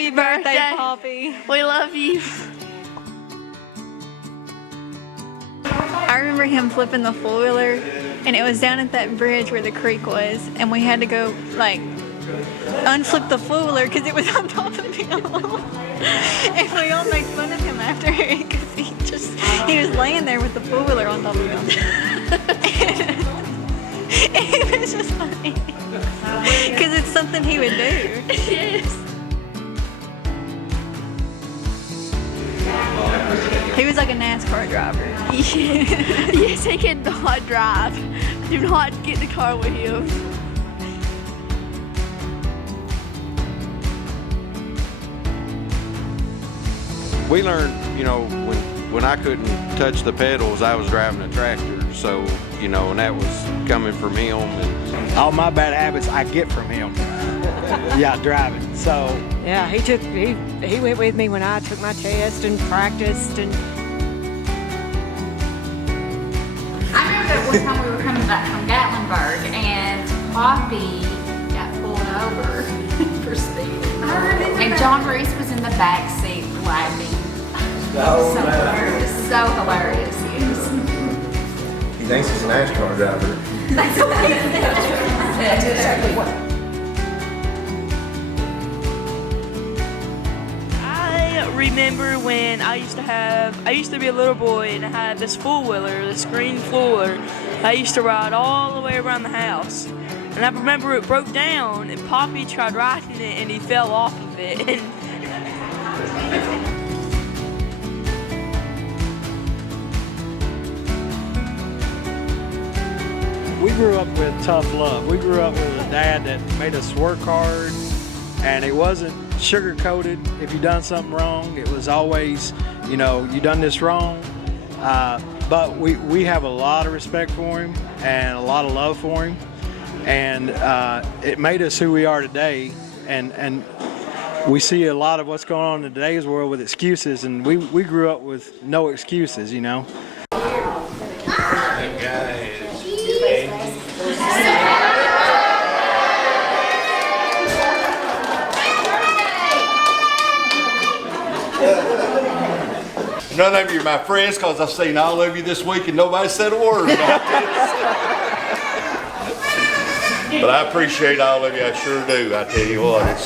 Happy birthday, Poppy. We love you. I remember him flipping the four-wheeler, and it was down at that bridge where the creek was, and we had to go, like, unflip the four-wheeler because it was on top of the hill. And we all made fun of him after because he was laying there with the four-wheeler on top of him. It was just funny because it's something he would do. Yes. He was like a NASCAR driver. Yes, he cannot drive. Do not get in the car with him. We learned, you know, when I couldn't touch the pedals, I was driving a tractor. So, you know, and that was coming from him. And all my bad habits I get from him. Yeah, driving. So yeah, he went with me when I took my test and practiced. And I remember that one time we were coming back from Gatlinburg and Poppy got pulled over for speeding. And John Reese was in the back seat laughing. So hilarious. So hilarious, yes. He thinks he's a NASCAR driver. That's exactly what. I remember when I used to be a little boy and I had this four-wheeler, this green four-wheeler. I used to ride all the way around the house. And I remember it broke down and Poppy tried riding it and he fell off of it. we grew up with tough love. We grew up with a dad that made us work hard, and it wasn't sugar-coated. If you done something wrong, it was always, you know, you done this wrong. But we have a lot of respect for him and a lot of love for him, and it made us who we are today. And we see a lot of what's going on in today's world with excuses, and we grew up with no excuses, you know. None of you are my friends because I've seen all of you this week and nobody said a word about this. But I appreciate all of you, I sure do. I tell you what,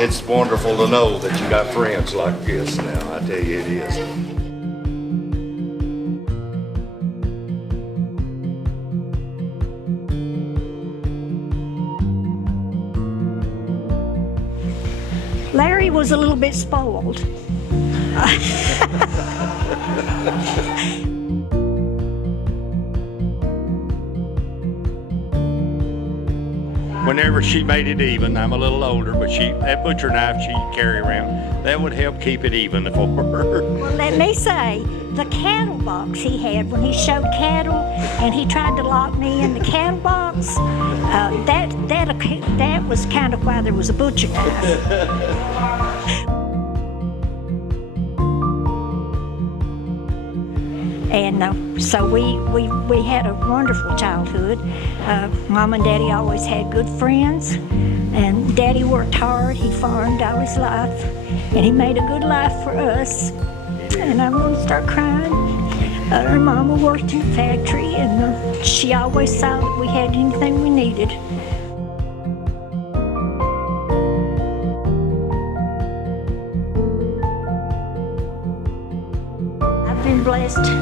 it's wonderful to know that you got friends like this now. I tell you it is. Larry was a little bit spoiled. Whenever she made it even, I'm a little older, but that butcher knife she'd carry around, that would help keep it even for her. Well, let me say, the cattle box he had when he showed cattle and he tried to lock me in the cattle box, that was kind of why there was a butcher knife. And so we had a wonderful childhood. Mom and Daddy always had good friends, and Daddy worked hard. He farmed all his life, and he made a good life for us. And I'm going to start crying. Our Mama worked in the factory, and she always saw that we had anything we needed.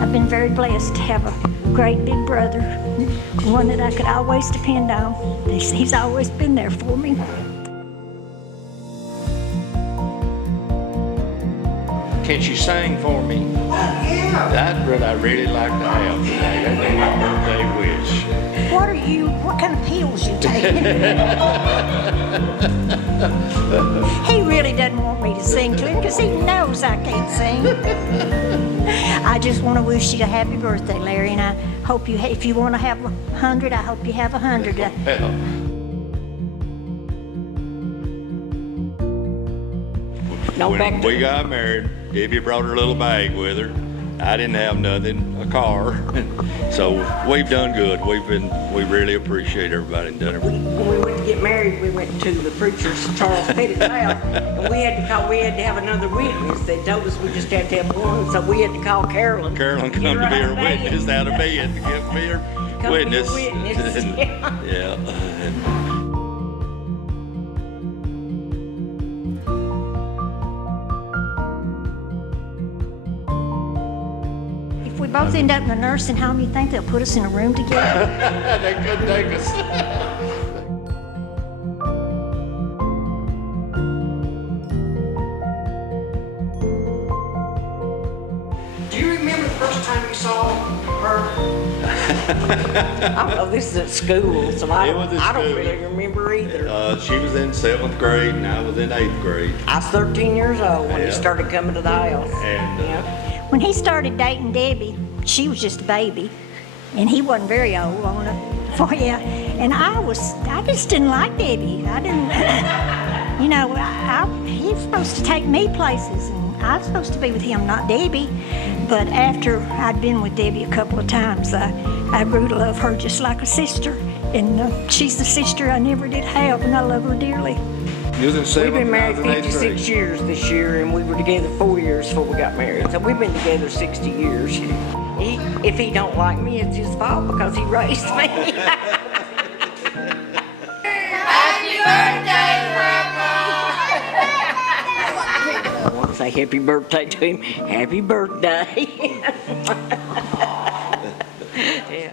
I've been very blessed to have a great big brother, one that I could always depend on. He's always been there for me. Can she sing for me? That's what I really like to have today. That'd be my birthday wish. What kind of pills you taking? He really doesn't want me to sing to him because he knows I can't sing. I just want to wish you a happy birthday, Larry, and I hope if you want to have 100, I hope you have 100. When we got married, Debbie brought her little bag with her. I didn't have nothing, a car. So we've done good. We really appreciate everybody and done everything. When we went to get married, we went to the preacher's, Charles Pettit's house, And we had to have another witness. They told us we just had to have one, so we had to call Carolyn. Carolyn come to be her witness out of bed to give me her witness. Yeah. If we both end up in a nursing home, you think they'll put us in a room together? They couldn't take us. Do you remember the first time you saw her? I don't know, this is at school, so I It was at don't school. really remember either. She was in 7th grade and I was in 8th grade. I was 13 years old when he Yeah. started coming to the house. And Yeah. When he started dating Debbie, she was just a baby, and he wasn't very old on it. For you, and I just didn't like Debbie. I didn't, you know, he was supposed to take me places, and I was supposed to be with him, not Debbie. But after I'd been with Debbie a couple of times, I grew to love her just like a sister, and she's the sister I never did have, and I love her dearly. You was in We've 7th, been married I was in 8th 56 grade. years this year, and we were together 4 years before we got married. So we've been together 60 years. If he don't like me, it's his fault because he raised me. Happy birthday, I want to say happy birthday to him. Happy birthday. Yeah.